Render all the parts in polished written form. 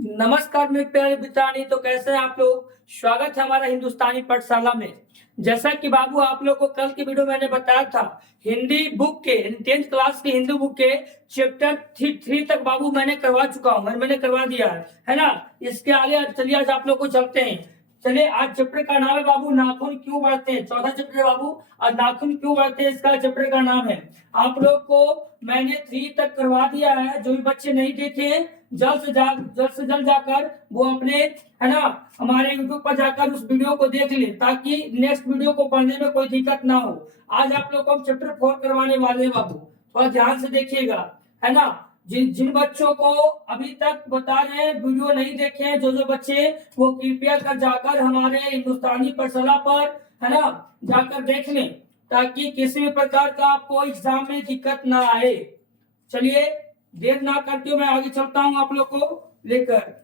नमस्कार मेरे प्यारे मित्रानी। तो कैसे हैं आप लोग। स्वागत है हमारा हिंदुस्तानी पाठशाला में। जैसा कि बाबू आप लोग को कल की वीडियो मैंने बताया था, हिंदी बुक के 10th क्लास की हिंदी बुक के चैप्टर 3 तक बाबू मैंने करवा चुका हूँ, मैंने करवा दिया है ना। इसके आगे चलिए आज आप लोग को चलते हैं। चलिए, आज चैप्टर का नाम है बाबू नाखून क्यों बढ़ते हैं। चौथा चैप्टर है बाबू, और नाखून क्यों बढ़ते हैं इसका चैप्टर का नाम है। आप लोग को मैंने 3 तक करवा दिया है। जो भी बच्चे नहीं देखे जल्द से जल्द जाकर वो अपने है ना हमारे यूट्यूब पर जाकर उस वीडियो को देख ले, ताकि नेक्स्ट वीडियो को पढ़ने में कोई दिक्कत ना हो। आज आप लोग को हम चैप्टर 4 करवाने वाले हैं बाबू, थोड़ा ध्यान से देखिएगा, है ना। जिन जिन बच्चों को अभी तक बता रहे हैं वीडियो नहीं देखे हैं, जो बच्चे, वो कृपया कर जाकर हमारे हिंदुस्तानी पाठशाला पर है ना जाकर देख लें, ताकि किसी भी प्रकार का आपको एग्जाम में दिक्कत ना आए। चलिए, देर ना करते हुए मैं आगे चलता हूं आप लोग को लेकर।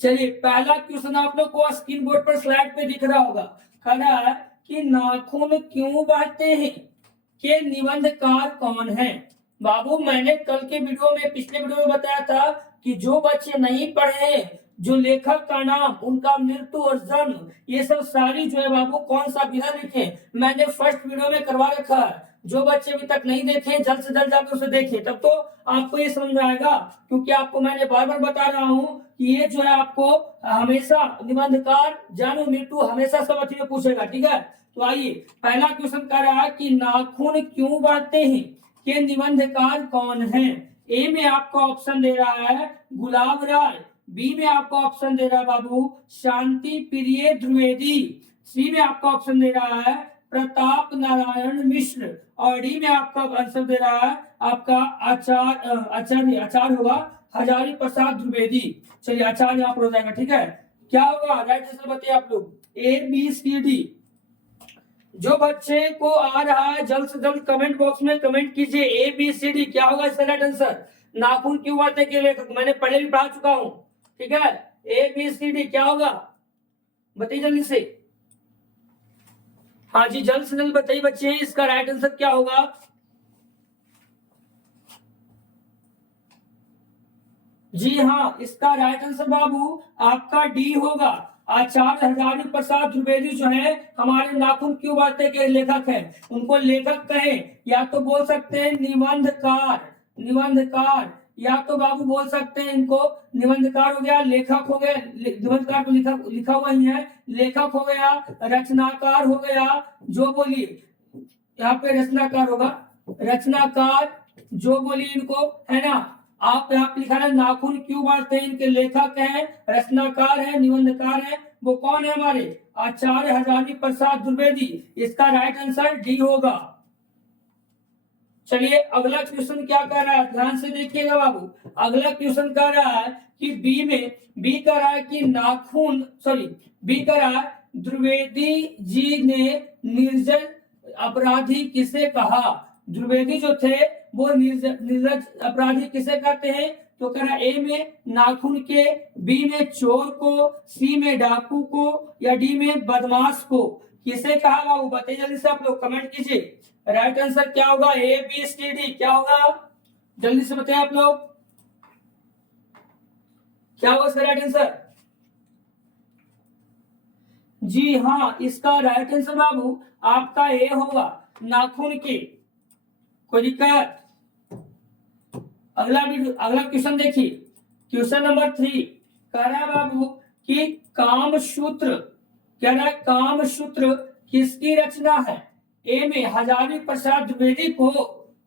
चलिए, पहला क्वेश्चन आप लोग को स्क्रीन बोर्ड पर स्लाइड पे दिख रहा होगा। कह रहा है कि नाखून क्यों बढ़ते हैं, के निबंधकार कौन है। बाबू, मैंने कल के वीडियो में, पिछले वीडियो में बताया था कि जो बच्चे नहीं पढ़े हैं, जो लेखक का नाम, उनका मृत्यु और जन्म, ये सब सारी जो है बाबू कौन सा विधा लिखे, मैंने फर्स्ट वीडियो में करवा रखा है। जो बच्चे अभी तक नहीं देखे जल्द से जल्द जाकर उसे देखें, तब तो आपको ये समझ में आएगा। क्योंकि आपको मैंने बार बार बता रहा हूँ कि ये जो है आपको हमेशा निबंधकार, जन्म, मृत्यु हमेशा सब में पूछेगा। ठीक है, तो आइए, पहला क्वेश्चन कह रहा है कि नाखून क्यों बढ़ते हैं, के निबंधकार कौन है। ए में आपको ऑप्शन दे रहा है गुलाब राय, बी में आपको ऑप्शन दे रहा है बाबू शांति प्रिय द्विवेदी, सी में आपका ऑप्शन दे रहा है प्रताप नारायण मिश्र, और डी में आपका आंसर दे रहा है आपका आचार्य होगा हजारी प्रसाद द्विवेदी। चलिए, आचार्य यहाँ पर हो जाएगा। ठीक है, क्या होगा राइट आंसर बताइए आप लोग, ए बी सी डी। जो बच्चे को आ रहा है जल्द से जल्द कमेंट बॉक्स में कमेंट कीजिए, ए बी सी डी क्या होगा इसका राइट आंसर। नाखून क्यों बढ़ते के लेखक मैंने पहले भी पढ़ा चुका हूं। ठीक है, ए बी सी डी क्या होगा, बताइए जल्दी से। हाँ जी, जल्द से जल्द बताइए बच्चे, इसका राइट आंसर क्या होगा। जी हाँ, इसका राइट आंसर बाबू आपका डी होगा। आचार्य हजारी प्रसाद द्विवेदी जो है हमारे नाखून क्यों बढ़ते के लेखक हैं। उनको लेखक कहें या तो बोल सकते हैं निबंधकार, निबंधकार, या तो बाबू बोल सकते हैं इनको निबंधकार हो गया, लेखक हो गया, निबंधकार तो लिखा हुआ ही है, लेखक हो गया, रचनाकार हो गया, जो बोलिए यहाँ पे रचनाकार होगा, रचनाकार, जो बोलिए इनको, है ना। आप यहाँ पे लिखा है नाखून क्यों बढ़ते हैं, इनके लेखक हैं, रचनाकार है, निबंधकार है, वो कौन है हमारे आचार्य हजारी प्रसाद द्विवेदी। इसका राइट आंसर डी होगा। चलिए, अगला क्वेश्चन क्या कर रहा है, ध्यान से देखिएगा बाबू। अगला क्वेश्चन कर रहा है कि बी कर रहा है कि नाखून, सॉरी, बी कर रहा है द्विवेदी जी ने निर्जन अपराधी किसे कहा। द्विवेदी जो थे वो निर्लज अपराधी किसे कहते हैं। तो कह रहा ए में नाखून के, बी में चोर को, सी में डाकू को, या डी में बदमाश को किसे कहा बाबू, बताइए जल्दी से आप लोग कमेंट कीजिए। राइट आंसर क्या होगा, ए बी सी डी क्या होगा, जल्दी से बताइए आप लोग, क्या होगा इसका राइट आंसर। जी हाँ, इसका राइट आंसर बाबू आपका ए होगा, नाखून की। कोई दिक्कत। अगला क्वेश्चन देखिए, क्वेश्चन नंबर 3 कह रहा है बाबू कि कामसूत्र, कह रहा है कामसूत्र किसकी रचना है। ए में हजारी प्रसाद द्विवेदी को,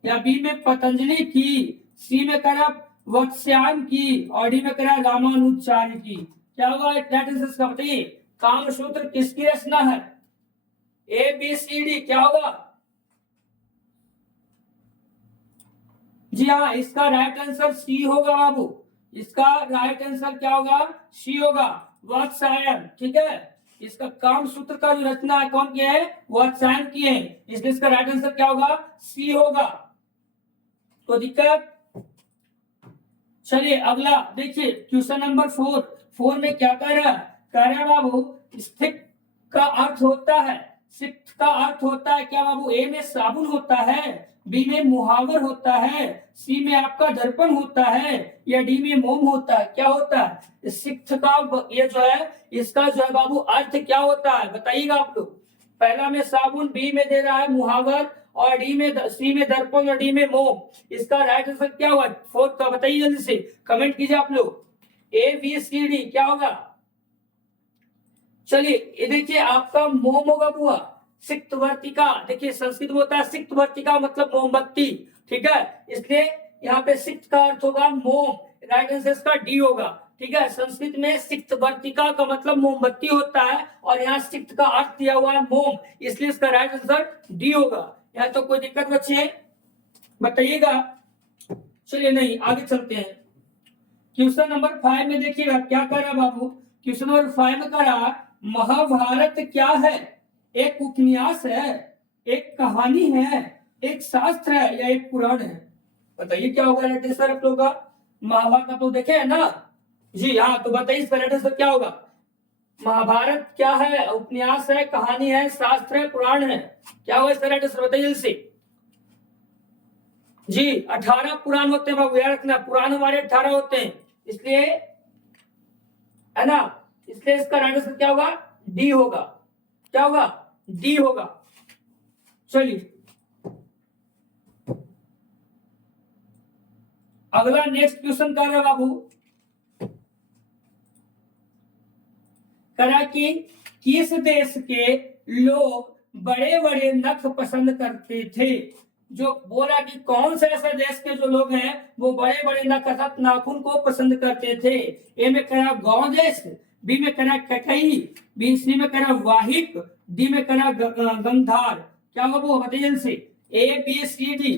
या बी में पतंजलि की, सी में कह रहा वत्स्यायन की, और डी में कह रहा रामानुजाचार्य की। क्या होगा राइट आंसर इसका बताइए, कामसूत्र किसकी रचना है। ए बी सी डी क्या होगा। जी हाँ, इसका राइट आंसर सी होगा बाबू। इसका राइट आंसर क्या होगा, सी होगा, वात्स्यायन। ठीक है, इसका कामसूत्र का जो रचना है कौन किया है, वात्स्यायन की है, इसलिए इसका राइट आंसर क्या होगा, सी होगा। तो दिक्कत। चलिए, अगला देखिए क्वेश्चन नंबर 4 में क्या कह रहा है, कह रहा है बाबू स्थित का अर्थ होता है सिक्त का अर्थ होता है क्या बाबू? ए में साबुन होता है, बी में मुहावर होता है, सी में आपका दर्पण होता है, या डी में मोम होता है? क्या होता है सिक्त का? ये जो है इसका जो है बाबू अर्थ क्या होता है बताइएगा आप लोग। पहला में साबुन, बी में दे रहा है मुहावर, और डी में सी में दर्पण, और डी में मोम। इसका राइट आंसर क्या हुआ फोर्थ का? बताइए जल्दी से, कमेंट कीजिए आप लोग। ए बी सी डी क्या होगा? चलिए ये देखिए आपका मोम होगा बुआ, सिक्त वर्तिका। देखिए संस्कृत में होता है सिक्त वर्तिका मतलब मोमबत्ती, ठीक है, इसलिए यहाँ पे सिक्त का अर्थ होगा मोम, राइट आंसर इसका डी होगा, ठीक है। संस्कृत में सिक्त वर्तिका का मतलब मोमबत्ती होता है, और यहाँ सिक्त का अर्थ दिया हुआ है मोम, इसलिए इसका राइट आंसर डी होगा। यहाँ तो कोई दिक्कत बच्चे बताइएगा। चलिए नहीं आगे चलते हैं। क्वेश्चन नंबर 5 में देखिएगा क्या कर रहा बाबू। क्वेश्चन नंबर 5 में कर रहा महाभारत क्या है? एक उपन्यास है, एक कहानी है, एक शास्त्र है, या एक पुराण है? बताइए क्या होगा राइट आंसर आप लोगों का। महाभारत आप लोग देखे है ना जी, हाँ, तो बताइए इसका राइट आंसर क्या होगा। महाभारत क्या है? उपन्यास है, कहानी है, शास्त्र है, पुराण है? क्या होगा इसका राइट आंसर बताइए जल्दी से जी। 18 पुराण होते हैं बाबू, याद रखना, पुराण हमारे 18 होते हैं, इसलिए है ना, इसलिए इसका राइट आंसर क्या होगा? डी होगा। क्या होगा? डी होगा। चलिए अगला नेक्स्ट क्वेश्चन कर रहा बाबू, करा कि किस देश के लोग बड़े बड़े नख पसंद करते थे? जो बोला कि कौन सा ऐसा देश के जो लोग हैं वो बड़े बड़े नख अर्थात नाखून को पसंद करते थे? ए में करा गौ देश, बी में करा ककई, बी सी में करा वाहिक, डी में करा गंधार? क्या होगा वो बताइए से। ए बी सी डी,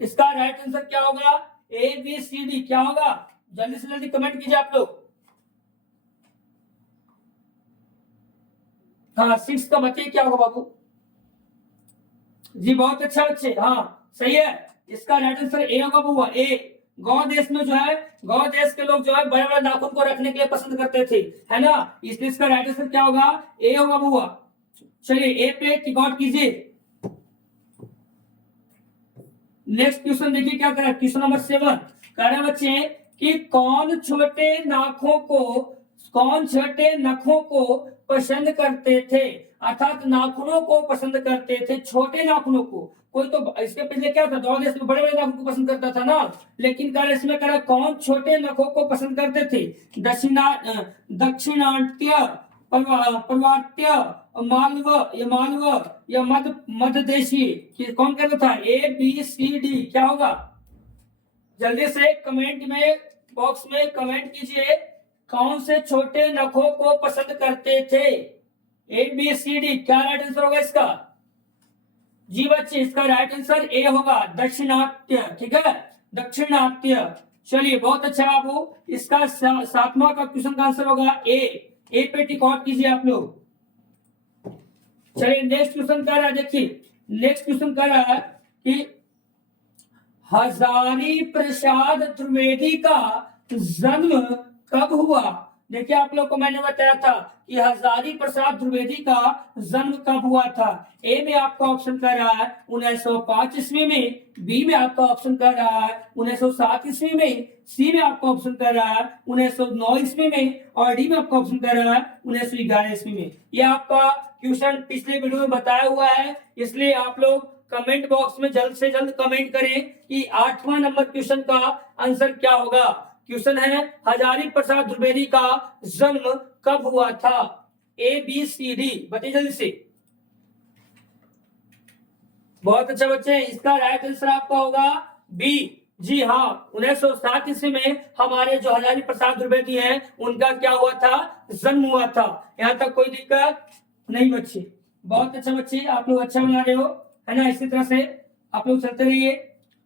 इसका राइट आंसर क्या होगा? ए बी सी डी क्या होगा? जल्दी से जल्दी कमेंट कीजिए आप लोग। हाँ 6 का बताइए क्या होगा बाबू जी। बहुत अच्छा बच्चे, हाँ सही है, इसका राइट आंसर ए होगा बुआ। ए गौ देश में जो है, गौ देश के लोग जो है बड़े बड़े नाखून को रखने के लिए पसंद करते थे, है ना, इसलिए इसका राइट आंसर क्या होगा? ए होगा बुआ। चलिए ए पे टिक आउट कीजिए। नेक्स्ट क्वेश्चन देखिए क्या करा। क्वेश्चन नंबर 7 कह रहे बच्चे कि कौन छोटे नखों को पसंद करते थे? अर्थात नाखूनों को पसंद करते थे, छोटे नाखूनों को। कोई तो इसके पहले क्या था, दो देश में बड़े बड़े नाखून को पसंद करता था ना, लेकिन कह इसमें कह कौन छोटे नखों को पसंद करते थे? दक्षिणात्य, पर्वत्य, मालव या मध्य देशी? कौन कहता था? ए बी सी डी क्या होगा? जल्दी से कमेंट में बॉक्स में कमेंट कीजिए, कौन से छोटे नखों को पसंद करते थे? ए बी सी डी क्या राइट आंसर होगा इसका? जी बच्चे इसका राइट आंसर ए होगा, दक्षिणात्य, ठीक है, दक्षिणात्य। चलिए बहुत अच्छा बाबू, इसका 7वां का क्वेश्चन का आंसर होगा ए पे टिक आउट कीजिए आप लोग। चलिए नेक्स्ट क्वेश्चन कर रहा है, देखिए नेक्स्ट क्वेश्चन कर रहा है कि हजारी प्रसाद द्विवेदी का जन्म कब हुआ? देखिए आप लोग को मैंने बताया था कि हजारी प्रसाद द्विवेदी का जन्म कब हुआ था। ए में आपका ऑप्शन कर रहा है 1905 ईस्वी में, बी में आपका ऑप्शन कर रहा है 1907 ईस्वी में, सी में आपका ऑप्शन कर रहा है 1909 ईस्वी में, और डी में आपका ऑप्शन कर रहा है 1911 ईस्वी में। ये आपका क्वेश्चन पिछले वीडियो में बताया हुआ है, इसलिए आप लोग कमेंट बॉक्स में जल्द से जल्द कमेंट करें कि 8वां नंबर क्वेश्चन का आंसर क्या होगा। क्वेश्चन है हजारी प्रसाद द्विवेदी का जन्म कब हुआ था? ए बी सी डी बताइए जल्दी से। बहुत अच्छा बच्चे, इसका राइट आंसर आपका होगा बी। जी हाँ, 1907 ईस्वी में हमारे जो हजारी प्रसाद द्विवेदी हैं उनका क्या हुआ था? जन्म हुआ था। यहाँ तक कोई दिक्कत नहीं बच्चे। बहुत अच्छा बच्चे, आप लोग अच्छा बना रहे हो, है ना, इसी तरह से आप लोग चलते रहिए।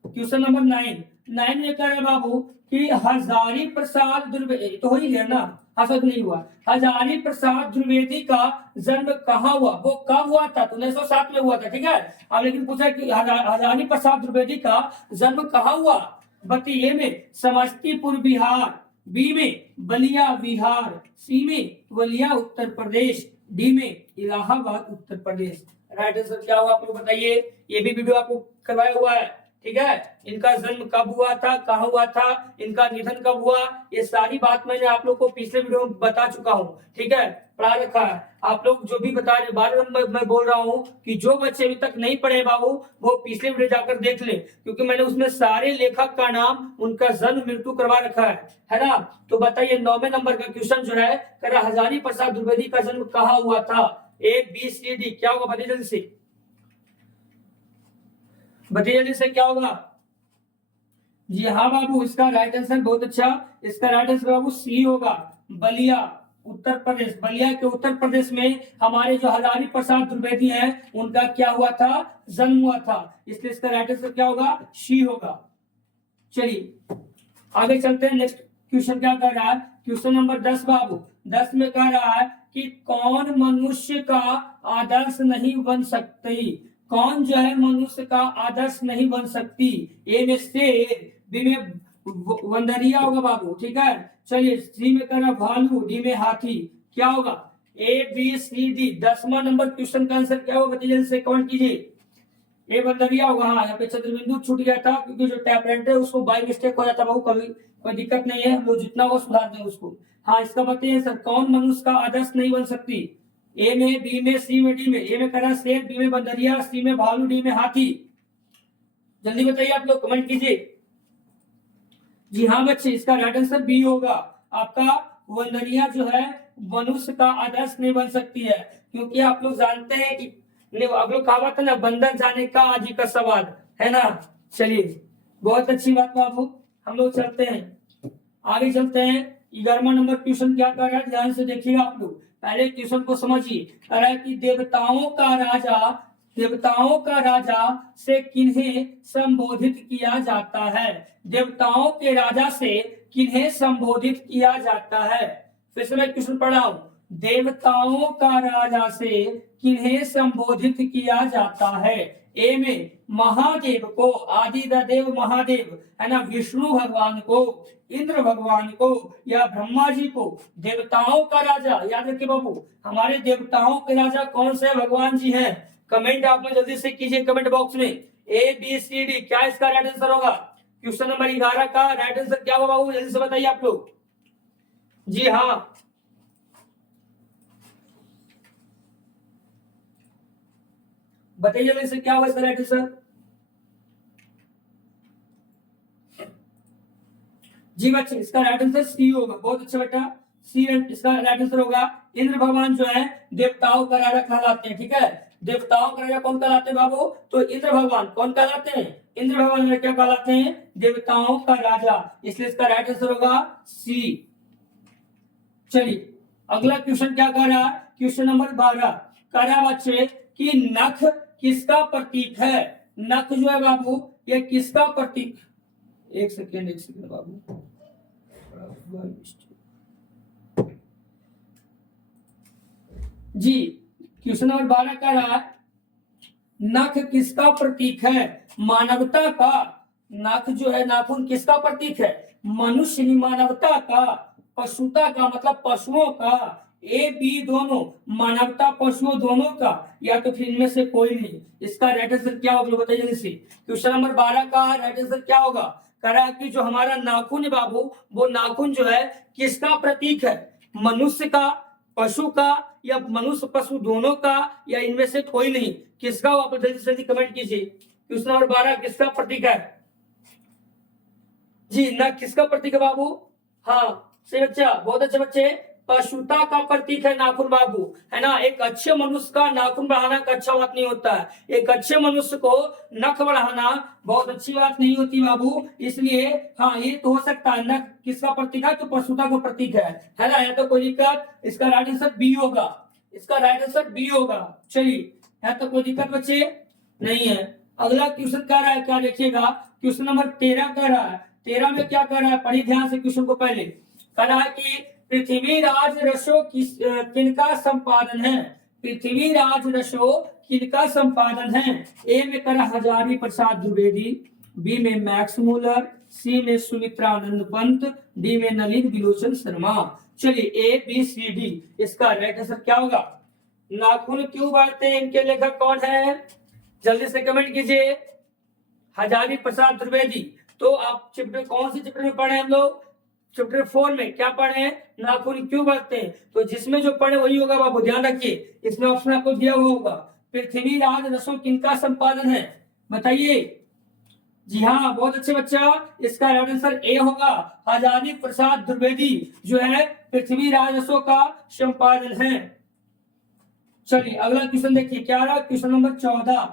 क्वेश्चन नंबर 9 में कह रहे बाबू कि हजारी प्रसाद द्विवेदी, तो हो ही गया ना, हसद नहीं हुआ। हजारी प्रसाद द्विवेदी का जन्म कहाँ हुआ? वो कब हुआ था? तो 1907 में हुआ था, ठीक है। अब लेकिन पूछा कि हजारी प्रसाद द्विवेदी का जन्म कहाँ हुआ? बताइए। ए में समस्तीपुर बिहार, बी में बलिया बिहार, सी में बलिया उत्तर प्रदेश, डी में इलाहाबाद उत्तर प्रदेश। राइट आंसर क्या होगा आप लोग बताइए। ये भी वीडियो आपको करवाया हुआ है, ठीक है। इनका जन्म कब हुआ था, कहाँ हुआ था, इनका निधन कब हुआ, ये सारी बात मैंने आप लोग को पिछले वीडियो में बता चुका हूँ, ठीक है, पढ़ा रखा है। आप लोग जो भी बता रहे बार बार मैं बोल रहा हूँ कि जो बच्चे अभी तक नहीं पढ़े बाबू वो पिछले वीडियो जाकर देख लें, क्योंकि मैंने उसमें सारे लेखक का नाम, उनका जन्म मृत्यु करवा रखा है ना। तो बताइए 9वें नंबर का क्वेश्चन जो है कह रहा हजारी प्रसाद द्विवेदी का जन्म कहाँ हुआ था। ए बी सी डी, क्या होगा बताइए जल्दी से, बताइए जल्दी से क्या होगा। जी हाँ बाबू, इसका राइट आंसर बहुत अच्छा, इसका राइट आंसर बाबू सी होगा, बलिया उत्तर प्रदेश। बलिया के उत्तर प्रदेश में हमारे जो हजारी प्रसाद द्विवेदी हैं उनका क्या हुआ था, जन्म हुआ था, इसलिए इसका राइट आंसर क्या होगा, सी होगा। चलिए आगे चलते हैं। नेक्स्ट क्वेश्चन क्या कर रहा है, क्वेश्चन नंबर 10 बाबू। 10 में कह रहा है कि कौन मनुष्य का आदर्श नहीं बन सकती, कौन जो है मनुष्य का आदर्श नहीं बन सकती। ए में शेर, बी में वंदरिया होगा बाबू, ठीक है। चलिए सी में कह रहा भालू, डी में हाथी, क्या होगा, ए बी सी डी। 10वां नंबर क्वेश्चन का आंसर क्या होगा बताइए से कमेंट कीजिए। ए बंदरिया होगा, हाँ यहाँ पे चंद्रबिंदु छूट गया था क्योंकि जो टैबलेट है उसको बाय मिस्टेक हो जाता है, कभी कोई दिक्कत नहीं है, हम लोग जितना वो सुधार दें उसको। हाँ इसका बताइए सर, कौन मनुष्य का आदर्श नहीं बन सकती। ए में, बी में, सी में, डी में। ए में कह शेर, बी में बंदरिया, सी में भालू, डी में हाथी। जल्दी बताइए आप लोग, कमेंट कीजिए। जी हाँ बच्चे, इसका राइट आंसर बी होगा आपका, वंदनिया जो है मनुष्य का आदर्श नहीं बन सकती है, क्योंकि आप लोग जानते हैं कि आप लोग कहावत है ना, बंदर जाने का आदि का सवाल है ना। चलिए बहुत अच्छी बात बाबू, हम लोग चलते हैं आगे, चलते हैं। 11वां नंबर क्वेश्चन क्या कर रहा है, ध्यान से देखिएगा आप लोग, पहले क्वेश्चन को समझिए। कह रहा है कि देवताओं का राजा से किन्हें संबोधित किया जाता है। देवताओं के राजा से किन्हें संबोधित किया जाता है। फिर से मैं क्वेश्चन पढ़ रहा हूं, देवताओं का राजा से किन्हें संबोधित किया जाता है। ए में महादेव को, आदिदेव महादेव है ना, विष्णु भगवान को, इंद्र भगवान को, या ब्रह्मा जी को। देवताओं का राजा, याद रखिए बाबू, हमारे देवताओं के राजा कौन से भगवान जी हैं। कमेंट आप लोग जल्दी से कीजिए कमेंट बॉक्स में, ए बी सी डी, क्या इसका राइट आंसर होगा। क्वेश्चन नंबर 11 का राइट आंसर क्या होगा बाबू, जल्दी से बताइए आप लोग। जी हाँ बताइए जल्दी से क्या होगा इसका राइट आंसर। जी बच्चे, इसका राइट आंसर सी होगा, बहुत अच्छा बेटा, सी इसका राइट आंसर होगा। इंद्र भगवान जो है देवताओं का राजा कहलाते हैं, ठीक है। देवताओं का राजा कौन कहलाते हैं बाबू, तो इंद्र भगवान कौन कहलाते हैं, इंद्र भगवान क्या कहलाते हैं, देवताओं का राजा, इसलिए इसका राइट आंसर होगा सी। चलिए अगला क्वेश्चन क्या कर रहा है, क्वेश्चन नंबर 12 कह रहा है बच्चे कि नख किसका प्रतीक है। नख जो है बाबू ये किसका प्रतीक, एक सेकेंड बाबू, जी क्वेश्चन नंबर 12 कह रहा है नख किसका प्रतीक है, मानवता का। नख जो है नाखून किसका प्रतीक है, मनुष्य मानवता का, पशुता का मतलब पशुओं का। ए बी दोनों, मानवता पशुओं दोनों का, या तो फिर इनमें से कोई नहीं। इसका राइट आंसर क्या होगा बताइए जल्दी से। क्वेश्चन नंबर 12 का राइट आंसर क्या होगा, कह रहा है कि जो हमारा नाखून है बाबू, वो नाखून जो है किसका प्रतीक है, मनुष्य का, पशु का, या मनुष्य पशु दोनों का, या इनमें से कोई नहीं। किसका हो आप जल्दी से जल्दी कमेंट कीजिए। क्वेश्चन नंबर 12 किसका प्रतीक है, जी ना किसका प्रतीक है बाबू, हाँ सही बच्चा, बहुत अच्छे बच्चे, पशुता का प्रतीक है नाखून बाबू, है ना। एक अच्छे मनुष्य का नाखून बढ़ाना का अच्छा बात नहीं होता है, एक अच्छे मनुष्य को नख बढ़ाना बहुत अच्छी बात नहीं होती बाबू। इसलिए हाँ ये तो हो सकता है, नख किसका प्रतीक है, तो पशुता का प्रतीक है ना, यहाँ तो कोई दिक्कत, इसका राइट आंसर बी होगा, इसका राइट आंसर बी होगा। चलिए यहाँ तो कोई दिक्कत बच्चे नहीं है। अगला क्वेश्चन कह रहा है, क्या देखिएगा, क्वेश्चन नंबर 13 कह रहा है। 13 में क्या कर रहा है, पढ़िए ध्यान से क्वेश्चन को। पहले कह रहा है कि पृथ्वीराज रसो किनका संपादन है, पृथ्वीराज रसो किनका संपादन है। ए में कह रहा हजारी प्रसाद द्विवेदी, बी में मैक्स मूलर, सी में सुमित्रानंद पंत, डी में नलिन विलोचन शर्मा। चलिए ए बी सी डी, इसका राइट आंसर क्या होगा, नाखून क्यों बढ़ते हैं, इनके लेखक कौन है? जल्दी से कमेंट कीजिए। हजारी प्रसाद द्विवेदी। तो आप चैप्टर कौन से चैप्टर में पढ़े हम लोग? चैप्टर 4 में क्या पढ़े हैं? नाखून क्यों बढ़ते हैं। तो जिसमें जो पढ़े वही होगा बाबू, ध्यान रखिए। इसमें ऑप्शन आपको दिया हुआ होगा। पृथ्वीराज रसो किनका संपादन है, बताइए। जी हाँ, बहुत अच्छे बच्चा। इसका राइट आंसर ए होगा, हजारी प्रसाद द्विवेदी जो है पृथ्वीराज रसो का संपादन है। चलिए अगला क्वेश्चन देखिए, क्या रहा? क्वेश्चन नंबर 14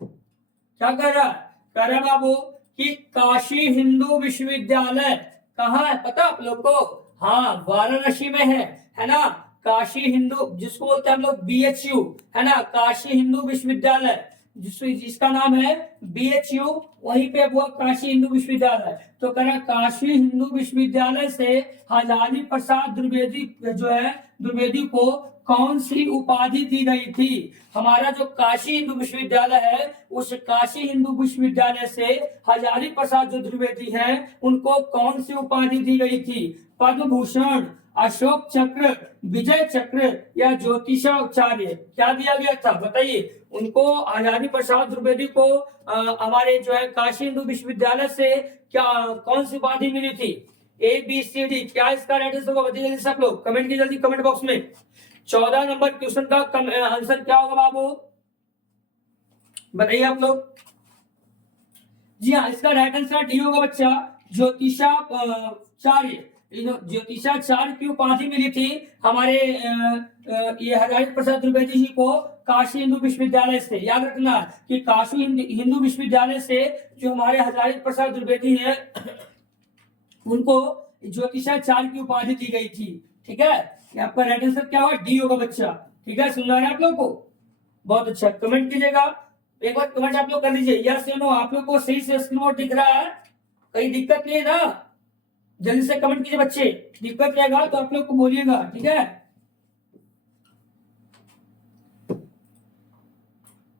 क्या कर रहा है? कह रहा बाबू कि काशी हिंदू विश्वविद्यालय कहाँ है, पता आप लोग को? हाँ, वाराणसी में है ना। काशी हिंदू, जिसको बोलते हैं हम लोग BHU, है ना, काशी हिंदू विश्वविद्यालय, जिसका नाम है BHU, वहीं पे हुआ काशी हिंदू विश्वविद्यालय। तो कह रहा काशी हिंदू विश्वविद्यालय से हजारी प्रसाद द्विवेदी जो है, द्विवेदी को कौन सी उपाधि दी गई थी? हमारा जो काशी हिंदू विश्वविद्यालय है, उस काशी हिंदू विश्वविद्यालय से हजारी प्रसाद जो द्विवेदी हैं, उनको कौन सी उपाधि दी गई थी? पद्म भूषण, अशोक चक्र, विजय चक्र या ज्योतिषाचार्य, क्या दिया गया था बताइए? उनको हजारी प्रसाद द्विवेदी को हमारे जो है काशी हिंदू विश्वविद्यालय से क्या कौन सी उपाधि मिली थी? ABCD, क्या इसका राइट आंसर होगा बताइए जल्दी सब लोग, कमेंट कीजिए जल्दी कमेंट बॉक्स में। 14 नंबर क्वेश्चन का आंसर क्या होगा बाबू, बताइए आप लोग। जी हाँ, इसका राइट आंसर डी होगा बच्चा, ज्योतिषाचार्य। ज्योतिषाचार्य की उपाधि मिली थी हमारे ये हजारी प्रसाद द्विवेदी जी को काशी हिंदू विश्वविद्यालय से। याद रखना कि काशी हिंदू विश्वविद्यालय से जो हमारे हजारी प्रसाद द्विवेदी हैं, उनको ज्योतिषाचार्य की उपाधि दी गई थी। ठीक है, आपका राइट आंसर क्या होगा? डी होगा बच्चा। ठीक है, सुन रहे हैं आप लोग को? बहुत अच्छा, कमेंट कीजिएगा। एक बार कमेंट आप लोग कर लीजिए, यस या नो। आप लोग को सही से स्क्रीन दिख रहा है? कहीं दिक्कत नहीं है ना? जल्दी से कमेंट कीजिए बच्चे, दिक्कत रहेगा तो आप लोग को बोलिएगा। ठीक है,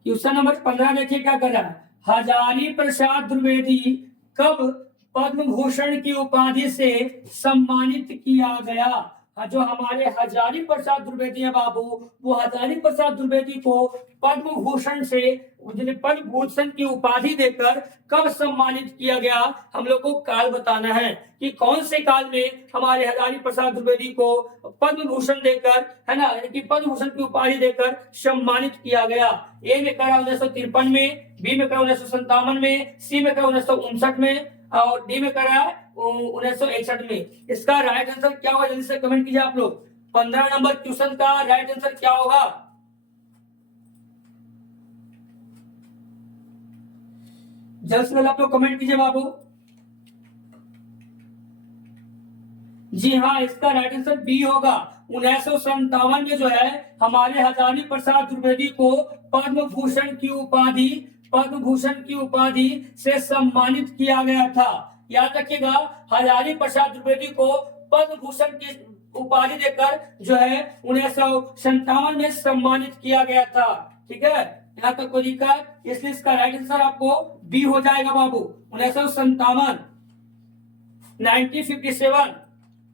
क्वेश्चन नंबर 15 देखिए क्या कर रहा है। हजारी प्रसाद द्विवेदी कब पद्म भूषण की उपाधि से सम्मानित किया गया? जो हमारे हजारी प्रसाद द्विवेदी है बाबू, वो हजारी प्रसाद द्विवेदी को पद्म भूषण से, पद्म भूषण की उपाधि देकर कब सम्मानित किया गया? हम लोग को काल बताना है कि कौन से काल में हमारे हजारी प्रसाद द्विवेदी को पद्म भूषण देकर, है ना, यानी पद्म भूषण की उपाधि देकर सम्मानित किया गया। ए में करा 1953 में, बी में करा 1957 में, सी में करा 1959 में और डी में करा 1961 में। इसका राइट आंसर क्या होगा जल्दी से कमेंट कीजिए आप लोग। 15 नंबर क्वेश्चन का राइट आंसर क्या होगा? जल्द से जल्द आप लोग कमेंट कीजिए बाबू। जी हाँ, इसका राइट आंसर बी होगा। 1957 में जो है हमारे हजारी प्रसाद द्विवेदी को पद्म भूषण की उपाधि से सम्मानित किया गया था। याद रखिएगा, हजारी प्रसाद द्विवेदी को पद्म भूषण की उपाधि देकर जो है 1957 में सम्मानित किया गया था। ठीक है, यहाँ तक कोई दिक्कत? इसलिए इसका राइट आंसर आपको बी हो जाएगा बाबू। 1957,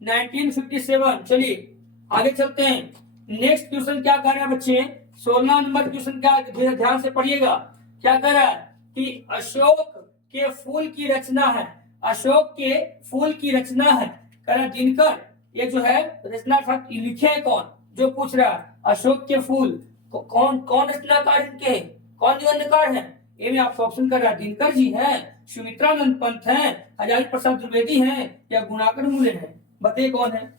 1957। चलिए आगे चलते हैं। नेक्स्ट क्वेश्चन क्या कर रहा है बच्चे? 16 नंबर क्वेश्चन क्या, ध्यान से पढ़िएगा। क्या कर रहा है कि अशोक के फूल की रचना है, अशोक के फूल की रचना है। कह रहा दिनकर, ये जो है रचना लिखे है कौन? जो पूछ रहा है अशोक के फूल कौन रचनाकार इनके हैं, कौन निबंधकार है? ये में आपको ऑप्शन कर रहा है, दिनकर जी हैं, सुमित्रानंद पंत हैं, हजारी प्रसाद द्विवेदी हैं या गुणाकर मूले हैं। बताइए कौन है?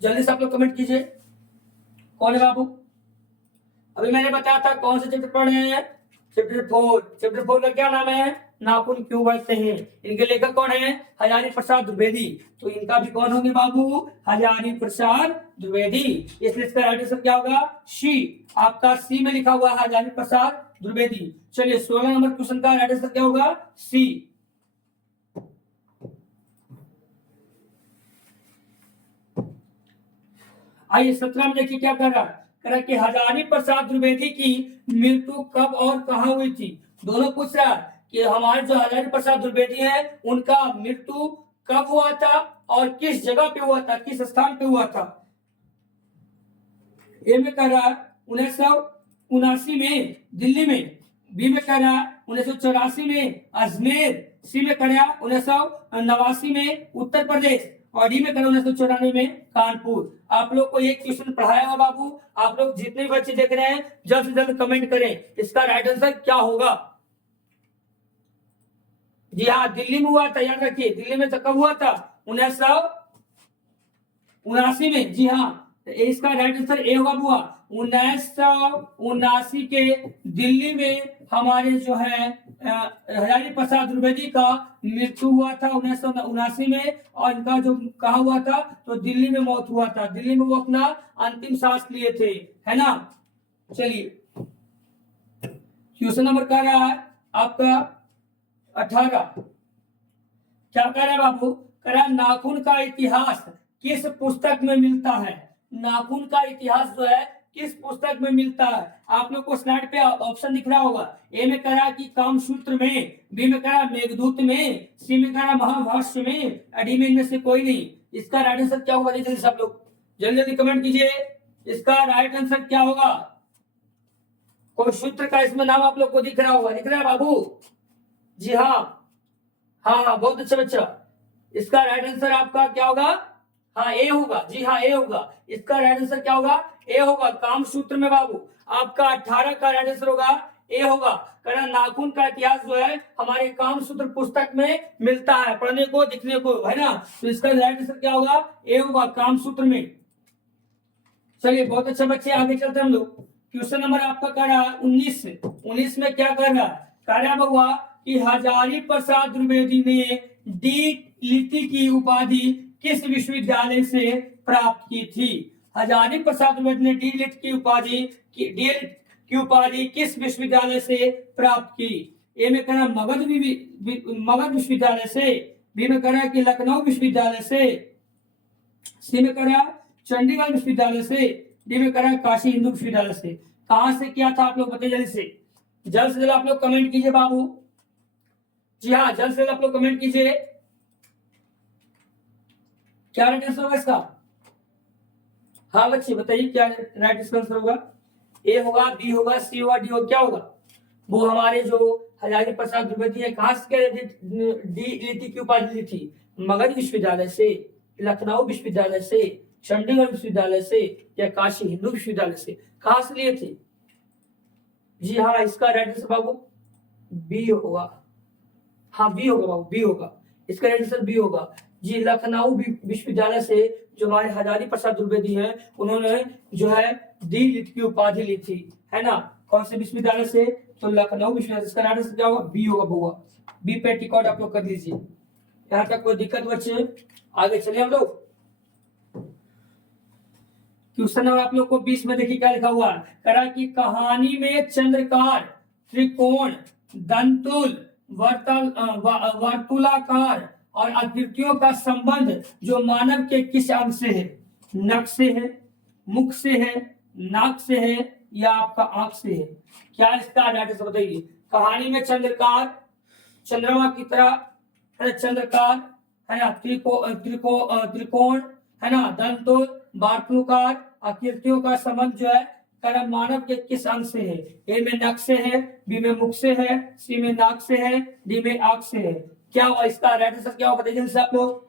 जल्दी से आप लोग कमेंट कीजिए, कौन है बाबू? अभी मैंने बताया था कौन से चैप्टर पढ़े हैं, चैप्टर 4। चैप्टर 4 का क्या नाम है? नाखून क्यों बढ़ते हैं। इनके लेखक कौन है? हजारी प्रसाद द्विवेदी। तो इनका भी कौन होंगे बाबू? हजारी प्रसाद द्विवेदी। इसलिए इसका राइट आंसर क्या होगा? सी। आपका सी में लिखा हुआ है हजारी प्रसाद द्विवेदी। चलिए 16 नंबर क्वेश्चन का राइट आंसर क्या होगा? सी। आइए 17 में देखिए क्या कर रहा है। कह रहा कि हजारी प्रसाद द्विवेदी की मृत्यु कब और कहां हुई थी। दोनों पूछ रहा है कि हमारे जो हजारी प्रसाद द्विवेदी है उनका मृत्यु कब हुआ था और किस जगह पे हुआ था, किस स्थान पे हुआ था। ये में कह रहा है 1979 में दिल्ली में, बी में कह रहा है 1984 में अजमेर, सी में कह रहा है 1989 में उत्तर प्रदेश, और डी में कह रहा है 1994 में कानपुर। आप लोग को एक क्वेश्चन पढ़ाया होगा बाबू, आप लोग जितने भी बच्चे देख रहे हैं जल्द से जल्द कमेंट करें इसका राइट आंसर क्या होगा। जी हाँ, दिल्ली में हुआ था, याद रखिए, दिल्ली में तो कब हुआ था, 1979 में। जी हाँ, इसका राइट आंसर ए होगा बुआ। 1979 के दिल्ली में हमारे जो है हजारी प्रसाद द्विवेदी का मृत्यु हुआ था 1979 में, और इनका जो कहा हुआ था तो दिल्ली में मौत हुआ था, दिल्ली में वो अपना अंतिम सांस लिए थे, है ना। चलिए क्वेश्चन नंबर कह रहा है आपका 18, क्या कह रहा है बाबू, कह रहा है नाखून का इतिहास किस पुस्तक में मिलता है। नाखून का इतिहास जो है किस पुस्तक में मिलता है। आप लोग को स्लाइड पे ऑप्शन दिख रहा होगा। ए में कह रहा है कि कामसूत्र में, बी में कह रहा है मेघदूत में, सी में कह रहा है महाभाष्य में, डी में इनमें से कोई नहीं। इसका राइट आंसर क्या होगा, जल्दी सब लोग जल्दी जल्दी कमेंट कीजिए, इसका राइट आंसर क्या होगा। कोई सूत्र का इसमें नाम आप लोग को दिख रहा होगा, दिख रहा है बाबू। जी हाँ हाँ हाँ, बहुत अच्छा बच्चा। इसका राइट आंसर आपका क्या होगा, हाँ ए होगा। जी हाँ ए होगा। इसका राइट आंसर क्या होगा, ए होगा। कामसूत्र में बाबू आपका 18 का राइट आंसर होगा ए होगा। कारण नाखून का इतिहास जो है हमारे कामसूत्र पुस्तक में मिलता है, पढ़ने को दिखने को, है ना। तो इसका राइट आंसर क्या होगा, ए होगा, कामसूत्र में। चलिए बहुत अच्छा बच्चे, आगे चलते हम लोग। क्वेश्चन नंबर आपका कर रहा है 19 में क्या कर रहा है, कह रहा हुआ कि हजारी प्रसाद द्विवेदी ने डी लिट्टी की उपाधि किस विश्वविद्यालय से प्राप्त की थी। हजारी प्रसाद द्विवेदी ने डी लिट की उपाधि किस विश्वविद्यालय से प्राप्त की। ए में कहना मगध विश्वविद्यालय से, बी में कहना कि लखनऊ विश्वविद्यालय से, सी में कहना चंडीगढ़ विश्वविद्यालय से, डी में कहना काशी हिंदू विश्वविद्यालय से। कहां से किया था आप लोग बताइए, जल्दी से जल्द आप लोग कमेंट कीजिए बाबू। जी हाँ, जल्द से जल्द आप लोग कमेंट कीजिए, क्या राइट आंसर होगा इसका। हाँ बच्चे बताइए क्या राइट आंसर होगा। ए होगा, बी होगा, सी होगा, डी होगा, क्या होगा। वो हमारे जो हजारी प्रसाद द्विवेदी है कहां से डी लिट्टी की उपाधि ली थी, मगध विश्वविद्यालय से, लखनऊ विश्वविद्यालय से, चंडीगढ़ विश्वविद्यालय से, या काशी हिंदू विश्वविद्यालय से, कहां से लिए थे। जी हाँ, इसका राइट आंसर बाबू बी होगा। हाँ बी होगा बाबू, बी होगा, इसका राइट आंसर बी होगा। जी लखनऊ विश्वविद्यालय से जो हमारे हजारी प्रसाद द्विवेदी हैं उन्होंने जो है डी लिट की उपाधि ली थी, है ना। कौन से विश्वविद्यालय से, तो लखनऊ विश्वविद्यालय। इसका राइट आंसर क्या होगा, बी होगा बुआ। बी पे टिक आउट आप लोग कर लीजिए। यहाँ तक कोई दिक्कत बच्चे, आगे चले हम लोग। क्वेश्चन नंबर आप लोग को 20 में देखिए क्या लिखा हुआ है, करा कि कहानी में चंद्रकार, त्रिकोण, दंतुल, वर्तुलाकार और आकृतियों का संबंध जो मानव के किस अंग से है। नख से है, मुख से है, नाक से है, या आपका आंख से है। क्या इसका राइट आंसर बताइए। कहानी में चंद्रकार, चंद्रमा की तरह चंद्रकार, है ना, त्रिकोण, है ना, दंतुल, वार्तुलाकार, आकृतियों का संबंध जो है कर्म मानव के किस अंग से है। ए में नख से है, बी में मुख से है, सी में नाक से है, डी में आंख से है। क्या हुआ इसका राइट आंसर क्या होगा बताइए आप लोग।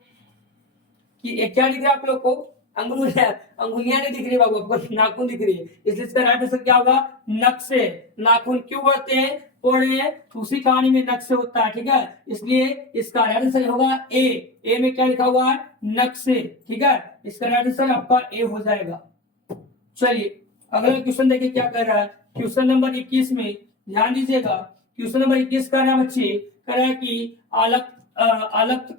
कि क्या दिख रहा है आप लोग को, अंगुलियां नहीं दिख रही बाबू, आपको नाखून दिख रही है, इसलिए इसका राइट आंसर क्या होगा, नख से। नाखून क्यों बढ़ते हैं, पढ़े उसी कहानी में नख से होता है, ठीक है, इसलिए इसका राइट आंसर होगा ए में क्या लिखा हुआ है, नख से, ठीक है, इसका राइट आंसर आपका ए हो जाएगा। चलिए अगला क्वेश्चन देखिए क्या कर रहा है। क्वेश्चन नंबर 21 में ध्यान दीजिएगा। क्वेश्चन नंबर 21 कर रहा है बच्चे, कह रहा है कि अलक्त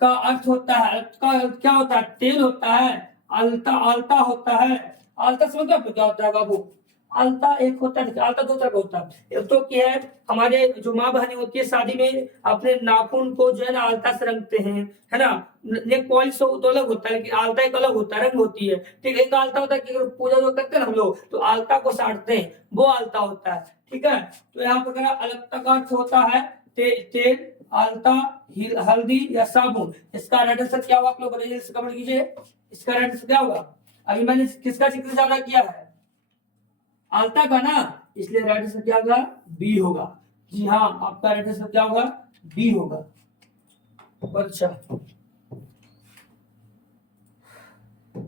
का अर्थ होता है, अलक्त का क्या होता है, तेल होता है, आलता होता है। आलता समझ क्या होता है बाबू। आलता एक होता है, आलता दो तरह का होता है। एक तो क्या है, हमारे जो माँ बहनी होती है शादी में अपने नाखून को जो है ना आलता से रंगते हैं, है ना। नेल पॉलिश तो अलग होता है, लेकिन आलता एक अलग होता है, रंग होती है, ठीक है। एक आलता होता है कि अगर पूजा जो करते हैं हम लोग तो आलता को साटते हैं, वो आलता होता है, ठीक है। तो यहाँ पर अलगता का अर्थ होता है तेल, आलता, हल्दी या साबुन। इसका राइट आंसर क्या होगा आप लोग बताइए, कमेंट कीजिए, इसका राइट आंसर क्या होगा। अभी मैंने किसका जिक्र ज्यादा किया है, आलता का ना, इसलिए राइट आंसर क्या होगा, बी होगा। जी हाँ, आपका राइट आंसर क्या होगा, बी होगा। अच्छा,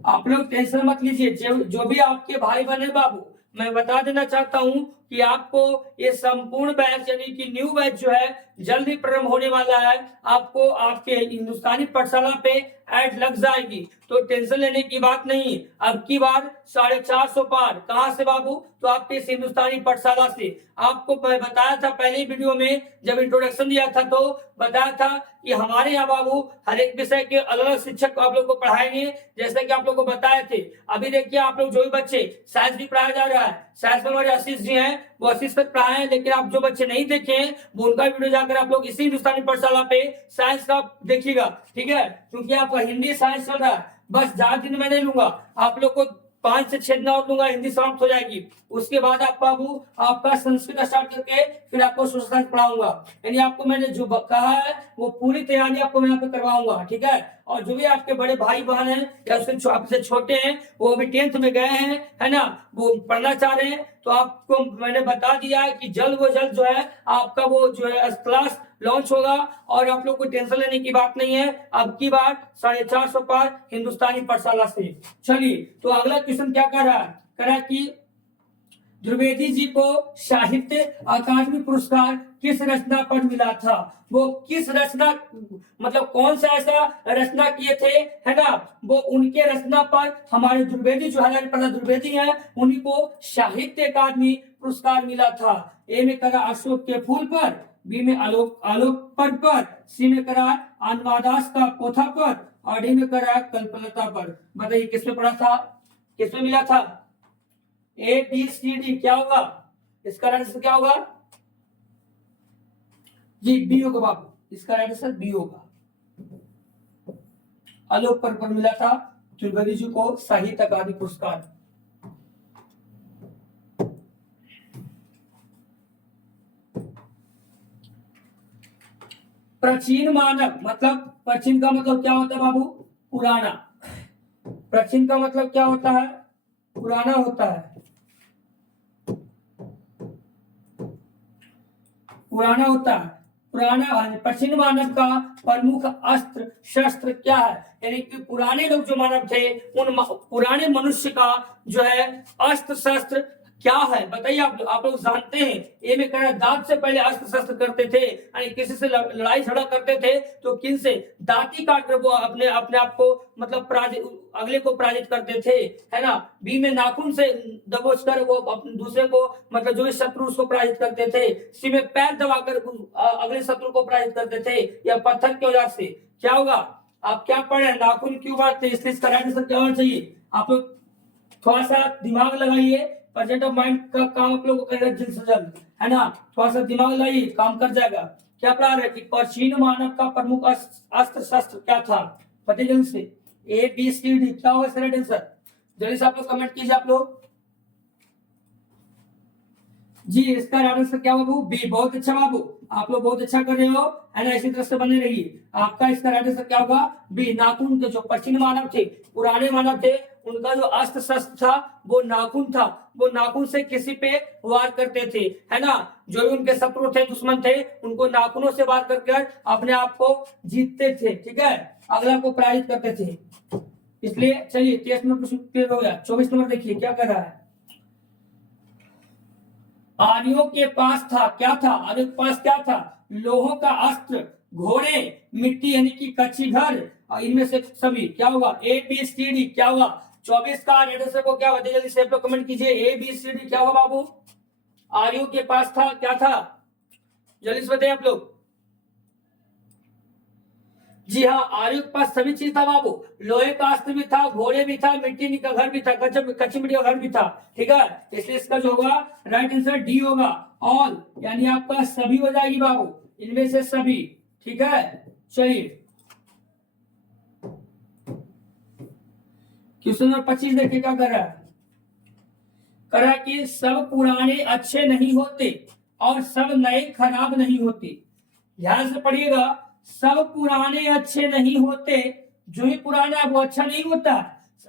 आप लोग टेंशन मत लीजिए, जो भी आपके भाई बहन है बाबू, मैं बता देना चाहता हूं कि आपको ये संपूर्ण बैच यानी कि न्यू बैच जो है जल्दी प्रारंभ होने वाला है। आपको आपके हिंदुस्तानी पाठशाला पे ऐड लग जाएगी, तो टेंशन लेने की बात नहीं। अब की बार 450 पार कहां से बाबू, तो आपके इस हिंदुस्तानी पाठशाला से। आपको मैं बताया था पहले वीडियो में जब इंट्रोडक्शन दिया था, तो बताया था कि हमारे यहाँ बाबू हर एक विषय के अलग अलग शिक्षक आप लोग को पढ़ाएंगे, जैसे कि आप लोग को बताए थे। अभी देखिए आप लोग जो भी बच्चे साइंस भी पढ़ाया जा रहा है, साइंस में हमारे आशीष जी हैं, वो आशीष तक पढ़ाए हैं, लेकिन आप जो बच्चे नहीं देखे हैं वो उनका वीडियो जाकर आप लोग इसी हिंदुस्तानी पाठशाला पे साइंस का देखिएगा, ठीक है। क्योंकि आपका हिंदी साइंस चल रहा है, बस ज्यादा दिन मैं नहीं लूंगा, आप लोग को 5 से 6 दिन और दूंगा, हिंदी समाप्त हो जाएगी। उसके बाद आप बाबू आपका संस्कृत स्टार्ट करके फिर आपको सोशल साइंस पढ़ाऊंगा। यानी आपको मैंने जो कहा है वो पूरी तैयारी आपको मैं यहाँ पे करवाऊंगा, ठीक है। और जो भी आपके बड़े भाई बहन हैं या उससे आपसे छोटे हैं, वो अभी 10th में गए हैं, है ना, वो पढ़ना चाह रहे हैं, तो आपको मैंने बता दिया है कि जल्द वो जल्द जो है आपका वो जो है क्लास लॉन्च होगा, और आप लोग को टेंशन लेने की बात नहीं है। अब की बार 450 पार हिंदुस्तानी पाठशाला से। चलिए, तो अगला क्वेश्चन क्या कर रहा है, कह रहा है कि द्विवेदी जी को साहित्य अकादमी पुरस्कार किस रचना पर मिला था। वो किस रचना, मतलब कौन सा ऐसा रचना किए थे, है ना, वो उनके रचना पर हमारे द्विवेदी जो हजारी प्रसाद द्विवेदी हैं, उन्हीं को साहित्य अकादमी पुरस्कार मिला था। ए में करा अशोक के फूल पर, बी में आलोक आलोक पर, सी में करा अनुवादास का पोथा पर, और डी में करा कल्पलता पर। बताइए किसमें पढ़ा था, किसमें मिला था। ए बी सी डी क्या होगा, इसका राइट आंसर क्या होगा, जी बी होगा बाबू, इसका राइट आंसर बी होगा। आलोक पर मिला था द्विवेदी जी को साहित्य अकादमी पुरस्कार। प्राचीन मानव मतलब, प्राचीन का मतलब क्या होता है बाबू, पुराना। प्राचीन का मतलब क्या होता है, पुराना होता है, पुराना होता है। पुराना प्राचीन मानव का प्रमुख अस्त्र शस्त्र क्या है, यानी कि पुराने लोग जो मानव थे, उन पुराने मनुष्य का जो है अस्त्र शस्त्र क्या है, बताइए। आप लोग जानते हैं, ए में कहना दांत से पहले अस्त्र शस्त्र करते थे, यानी किसी से लड़ाई झगड़ा करते थे तो किन से, दांती काट कर वो अपने अपने आप को मतलब अगले को पराजित करते थे, है ना। बी में नाखून से दबोच कर वो अपने दूसरे को मतलब जो भी शत्रु उसको पराजित करते थे। सी में पैर दबाकर अगले शत्रु को पराजित करते थे, या पत्थर के औजार से। क्या होगा, आप क्या पढ़े, नाखून क्यों बांटते, इसलिए इसका राइट आंसर क्या होना चाहिए। आप लोग थोड़ा सा दिमाग लगाइए, प्रेजेंट ऑफ माइंड का काम आप लोग को करेगा जल्द से जल्द, है ना। थोड़ा सा दिमाग लगाइए, काम कर जाएगा। क्या पढ़ा रहे कि प्राचीन मानव का प्रमुख अस्त्र शस्त्र क्या था, बताइए जल्द से। ए बी सी डी क्या होगा राइट आंसर, जल्दी से आप लोग कमेंट कीजिए आप लोग। जी इसका राइट आंसर क्या बाबू, बी। बहुत अच्छा बाबू, आप लोग बहुत अच्छा कर रहे हो, है ना, इसी तरह से बने रहिए। आपका इसका राइट आंसर क्या होगा, बी। नाखून के जो प्राचीन मानव थे, पुराने मानव थे, उनका जो अस्त्र शस्त्र था वो नाखून था। वो नाखून से किसी पे वार करते थे, है ना। जो भी उनके शत्रु थे, दुश्मन थे, उनको नाखूनों से वार करके अपने आप को जीतते थे, ठीक है, अगला को पराजित करते थे। इसलिए चलिए 23 नंबर प्रश्न क्लियर हो गया। 24 नंबर देखिए क्या कर रहा है। आर्यों के पास था, क्या था, आर्यों के पास क्या था, लोहों का अस्त्र, घोड़े, मिट्टी यानी कि कच्ची घर, इनमें से सभी। क्या होगा, ए बी सी डी क्या होगा। 24 का राइट आंसर को क्या होगा, जल्दी से आप लोग कमेंट कीजिए। ए बी सी डी क्या होगा बाबू, आर्यों के पास था, क्या था, जल्दी से बताइए आप लोग। जी हाँ, आर्यों के पास सभी चीज था बाबू, लोहे का अस्त्र भी था, घोड़े भी था, मिट्टी का घर भी था, कच्ची मिट्टी का घर भी था, ठीक है। इसलिए इसका जो होगा राइट आंसर डी होगा, ऑल, यानी आपका सभी हो जाएगी बाबू, इनमें से सभी, ठीक है। चलिए क्वेश्चन नंबर 25 देखिए क्या कर रहा है। कर रहा है कि सब पुराने अच्छे नहीं होते और सब नए खराब नहीं होते। ध्यान से पढ़िएगा, सब पुराने अच्छे नहीं होते, जो भी पुराना है वो अच्छा नहीं होता,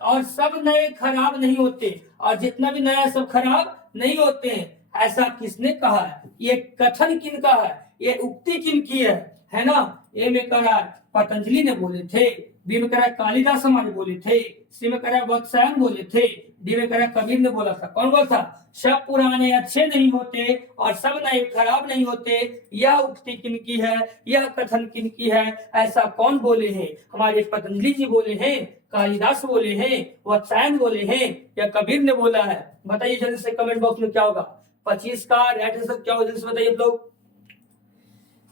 और सब नए खराब नहीं होते, और जितना भी नया सब खराब नहीं होते हैं, ऐसा किसने कहा है? ये कथन किन का है? ये उक्ति किन की है ना? ए में कह रहा है पतंजलि ने बोले थे, बी में कह रहा है कालिदास हमारे बोले थे, सी में कह रहा है वत्सायन बोले थे, डी में कह रहा है कबीर ने बोला था। कौन बोला था? सब पुराने अच्छे नहीं होते और सब नए खराब नहीं होते। यह उक्ति किनकी है? यह कथन किनकी है? ऐसा कौन बोले हैं? हमारे पतंजलि जी बोले हैं, कालिदास बोले हैं, वत्सायन बोले हैं, या कबीर ने बोला है? बताइए जल्दी से कमेंट बॉक्स में क्या होगा? 25 का राइट आंसर क्या होगा? जल्दी से बताइए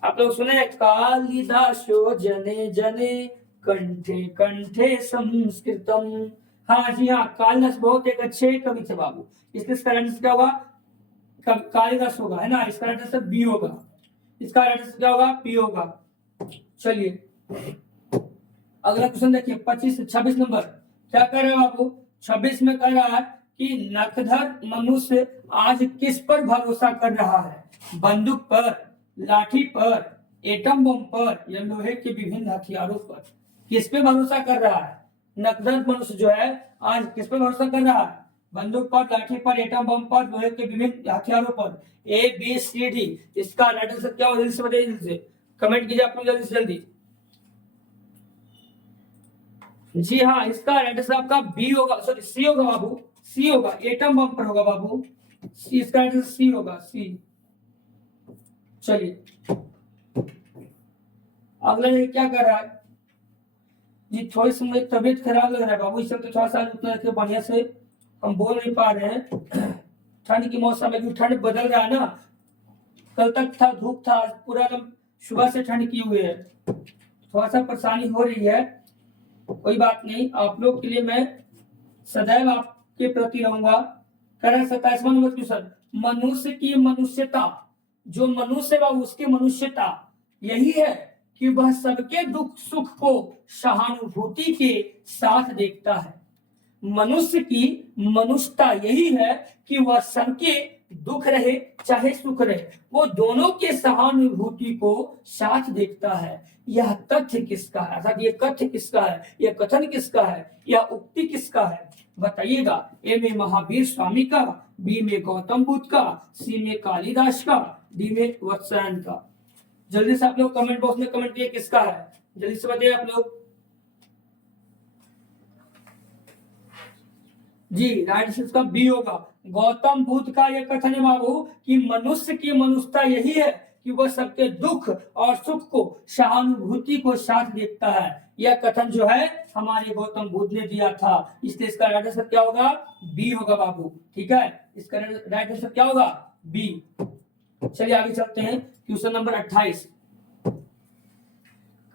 आप लोग सुने कालिदासो जने जने कंठे कंठे संस्कृतम। हाँ जी हाँ, कालिदास बहुत एक अच्छे कवि थे बाबू। इसका आंसर क्या होगा? कालिदास होगा, है ना? इसका आंसर बी होगा। इसका आंसर क्या होगा? बी होगा। चलिए अगला क्वेश्चन देखिए 26 नंबर क्या कह रहे हैं बाबू? 26 में कह रहा है कि नखधर मनुष्य आज किस पर भरोसा कर रहा है? बंदूक पर, लाठी पर, एटम बम पर, या लोहे के विभिन्न हथियारों पर? किस पे भरोसा कर रहा है नखधर मनुष्य जो है? आज किस पे भरोसा कर रहा है? बंदूक पर, लाठी पर, एटम बम पर, लोहे के विभिन्न हथियारों पर? A B C D. इसका राइट आंसर क्या होगा? जल्दी से बताइए, जल्दी से कमेंट कीजिए आप लोग जल्दी से जल्दी। जी हाँ, इसका राइट आंसर आपका बी होगा, सॉरी सी होगा बाबू, सी होगा, एटम बम पर होगा बाबू। सी, इसका आंसर सी होगा, सी। चलिए अगला ये क्या कर रहा है जी? थोड़ी सी मुझे तबीयत खराब लग रहा है बाबू, इससे तो थोड़ा सा उतना बढ़िया से हम बोल नहीं पा रहे हैं। ठंड के मौसम में ठंड बदल रहा है ना, कल तक था धूप था, पूरा एकदम सुबह से ठंड की हुई है, थोड़ा सा परेशानी हो रही है। कोई बात नहीं, आप लोग के लिए मैं सदैव आपके प्रति रहूंगा। करें 27वां नंबर क्वेश्चन, मनुष्य की मनुष्यता, जो मनुष्य है उसकी मनुष्यता यही है कि वह सबके दुख सुख को सहानुभूति के साथ देखता है। मनुष्य की मनुष्यता यही है कि वह सबके दुख रहे चाहे सुख रहे, वो दोनों के सहानुभूति को साथ देखता है। यह तथ्य किसका है? अर्थात ये कथ्य किसका है? यह कथन किसका है? यह उक्ति किसका है? बताइएगा। ए में महावीर स्वामी का, बी में गौतम बुद्ध का, सी में कालिदास का, डी में वत्सायन का? जल्दी से आप लोग कमेंट बॉक्स में कमेंट किए किसका है, जल्दी से बताइए आप लोग। जी राइट आंसर का बी होगा, गौतम बुद्ध का यह कथन है बाबू कि मनुष्य की मनुष्यता यही है कि वह सबके दुख और सुख को सहानुभूति को साथ देखता है। यह कथन जो है हमारे गौतम बुद्ध ने दिया था, इसलिए इसका राइट आंसर क्या होगा? बी होगा बाबू। ठीक है, इसका राइट आंसर क्या होगा? बी। चलिए आगे चलते हैं, क्वेश्चन नंबर 28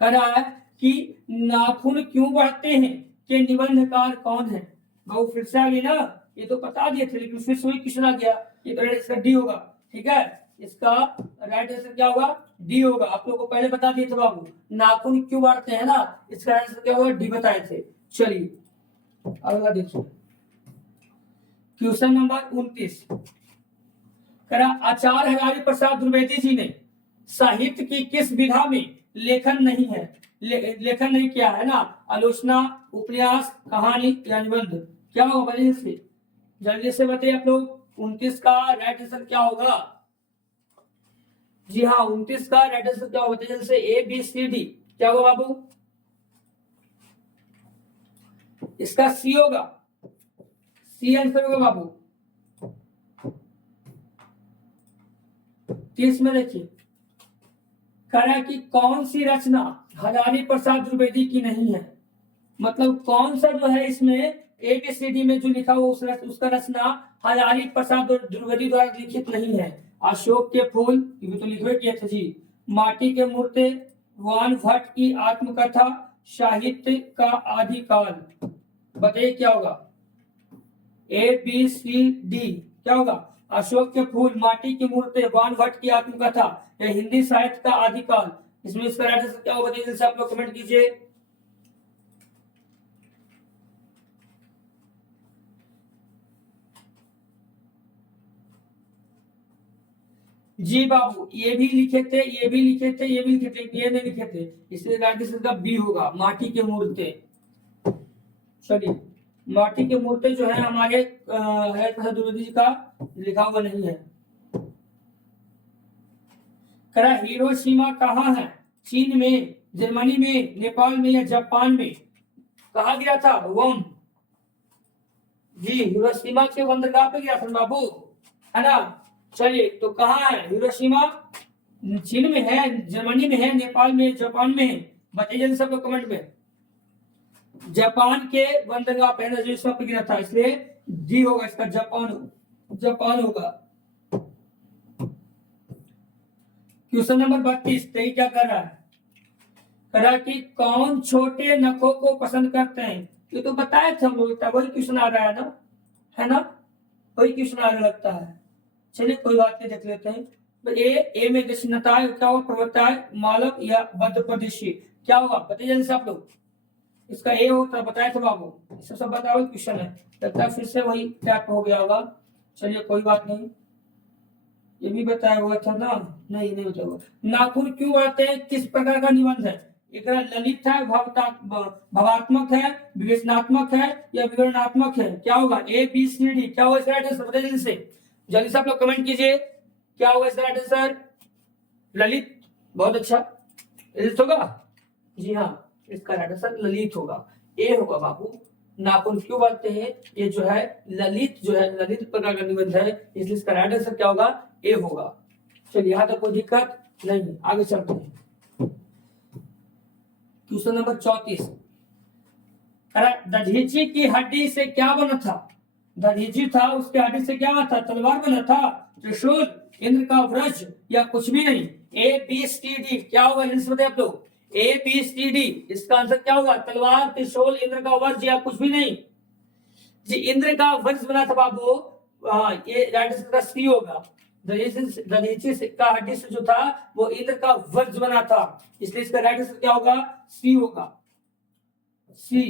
कह रहा है कि नाखून क्यों बढ़ते हैं के निबंधकार कौन है? बाबू फिर से आ गई ना, ये तो बता दिए थे लेकिन फिर से वही क्वेश्चन आ गया। ये तो इसका डी होगा। ठीक है, इसका राइट आंसर क्या होगा? डी होगा। आप लोगों को पहले बता दिए थे बाबू, नाखून क्यों बढ़ते हैं ना, इसका आंसर क्या होगा? डी बताए थे। चलिए अगला देखिए, क्वेश्चन नंबर 29 करा आचार्य हजारी प्रसाद द्विवेदी जी ने साहित्य की किस विधा में लेखन नहीं है, लेखन नहीं किया है ना? आलोचना, उपन्यास, कहानी या निबंध? क्या होगा जल्दी से बताइए आप लोग। 29 का राइट आंसर क्या होगा? जी हाँ, 29 का राइट आंसर क्या होगा? जल्दी से ए बी सी डी क्या होगा बाबू? इसका सी होगा, सी आंसर होगा बाबू। 30 में देखिए कह रहा है कि कौन सी रचना हजारी प्रसाद द्विवेदी की नहीं है? मतलब कौन सा जो है इसमें एबीसीडी में जो लिखा हुआ उसका रचना हजारी प्रसाद द्विवेदी द्वारा लिखित नहीं है? अशोक के फूल, ये तो लिखे किए थे जी, माटी के मूर्ते, वान भट्ट की आत्मकथा, साहित्य का आदिकाल? बताइए क्या होगा? ए बी सी डी क्या होगा? अशोक के फूल, माटी की मूर्ते, वान भट्ट की आत्मकथा या हिंदी साहित्य का आदिकाल? इसमें इसका राइट आंसर क्या होगा? जल्दी से आप लोग कमेंट कीजिए। जी बाबू, ये भी लिखे थे, ये भी लिखे थे, ये भी लिखे थे, ये नहीं लिखे थे, इसलिए राइट आंसर का बी होगा, माटी के मूर्ते। चलिए माटी के मूर्ति जो है हमारे है प्रसाद द्विवेदी जी का लिखा हुआ नहीं है। करा हिरोशिमा कहाँ है? चीन में, जर्मनी में, नेपाल में या जापान में? कहा गया था रोम जी, हिरोशिमा के बंदरगाह पे गया था बाबू, है ना। चलिए तो कहाँ है हिरोशिमा? चीन में है, जर्मनी में है, नेपाल में, जापान में है? बताइए जल्दी सब लोग कमेंट में। जापान के बंदरगाह पे हिरोशिमा पे गिरा था, इसलिए जी होगा इसका, जापान, जापान होगा। क्वेश्चन नंबर 32, तो क्या कर रहा है? कह रहा कि कौन छोटे नखों को पसंद करते हैं? ये तो बताया था हम लोग, वही क्वेश्चन आ रहा है ना, वही क्वेश्चन आ रहा लगता है। चलिए कोई बात नहीं, देख लेते हैं। तो ए में दक्षिणताय क्या होगा? पर्वताय, मालव या मध्य प्रदेशी? क्या होगा बताइए जल्दी से आप लोग। इसका ए होता बताया था बाबू, इससे सब बताओ क्वेश्चन है, लगता है फिर से वही टैप हो गया होगा। चलिए कोई बात नहीं, ये भी बताया हुआ था ना, नहीं बताया हुआ। नाखून क्यों बढ़ते हैं? किस प्रकार का निबंध है? एक ललित है, भावात्मक है, विवेचनात्मक है या विवरणात्मक है? क्या होगा? ए बी सी डी, क्या होगा इसका राइट आंसर? बताइए जल्दी से, जल्दी से आप लोग कमेंट कीजिए, क्या होगा इसका राइट आंसर? ललित, बहुत अच्छा, ललित होगा जी हाँ, इसका राइट आंसर ललित होगा, ए होगा बाबू। नाखून क्यों बढ़ते हैं? ये जो है ललित, जो है ललित प्रकार का निबंध है, इसलिए इसका राइट आंसर क्या होगा? ए होगा। चलिए यहां तक कोई दिक्कत नहीं, आगे चलते हैं। क्वेश्चन नंबर 34, दधीची की हड्डी से क्या बना था? दधीची था, उसकी हड्डी से क्या बना था? तलवार बना था, त्रिशूल, इंद्र का वज्र या कुछ भी नहीं? ए बी सी डी, क्या होगा आंसर बताइए आप लोग। ए बी सी डी, इसका आंसर क्या होगा? तलवार, त्रिशूल, इंद्र का वज्र या कुछ भी नहीं जी। इंद्र का वज्र बना था बाबू, ये राइट आंसर का सी होगा। दधीची का हड्डी से जो था वो इंद्र का वज्र बना था, इसलिए इसका राइट आंसर क्या होगा? सी होगा, सी।